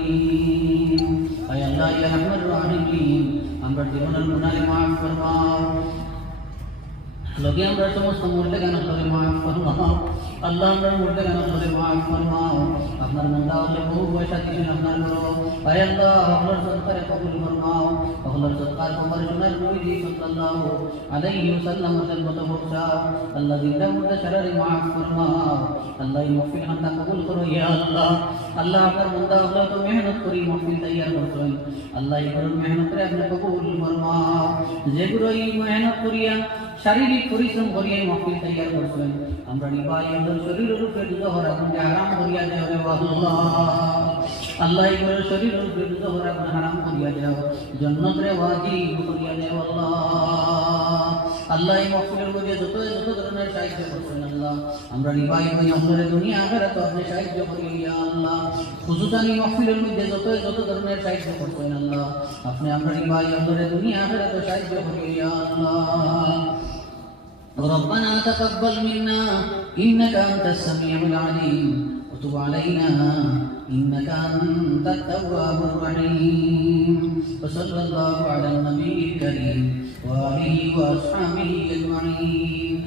الرحيم أي الله يا أرحم الراحمين আমরা জীবনের গুনাহ মাফ ফরমাও লগে আমরা সমস্ত মুর্দে গান করে মাফ ফরমাও আল্লাহ আমরা মুর্দে গান করে মাফ ফরমাও আপনার মন্দা হলে বহু পয়সা দিবেন আপনার করো আয় আল্লাহ আপনার সরকারে কবুল ফরমাও আপনার সরকার কবর সুনার নবী সাল্লাল্লাহু আলাইহি ওয়াসাল্লাম জন্নত বখশাও আল্লাহ জিন্দা মুর্দে শররে মাফ ফরমাও আল্লাহ এই মাহফিল আমরা কবুল করো ইয়া আল্লাহ আল্লাহ আপনার মন্দা হলে তো মেহনত করি মাহফিল তৈয়ার করছেন আল্লাহ এই মেহনত করে আপনি কবুল ফরমাও যেগুলো এই মেহনত করিয়া শারীরিক পরিশ্রম করিয়া মাহফিল তৈয়ার করছেন আমরা নিবাই আমাদের শরীরের উপরে জোহর আপনি হারাম করিয়া দেও রে আল্লাহ আল্লাহ এই শরীরের উপরে জোহর আপনি হারাম করিয়া দেও জান্নাত রে ওয়াজিব করিয়া দেও আল্লাহ আল্লাহ এই মাহফিলের মধ্যে যত ধরনের সাহায্য করছেন আল্লাহ আমরা নিবাই আমাদের দুনিয়া আখিরাত আপনি সাহায্য করিয়া ইয়া আল্লাহ খুশুসান এই মাহফিলের মধ্যে যত ধরনের সাহায্য করছেন আল্লাহ আপনি আমরা নিবাই আমাদের দুনিয়া আখিরাত সাহায্য করিয়া ইয়া আল্লাহ ربنا تقبل منا إنك أنت السميع العليم وتب علينا إنك أنت التواب الرحيم وصلى الله على النبي الكريم وآله وأصحابه أجمعين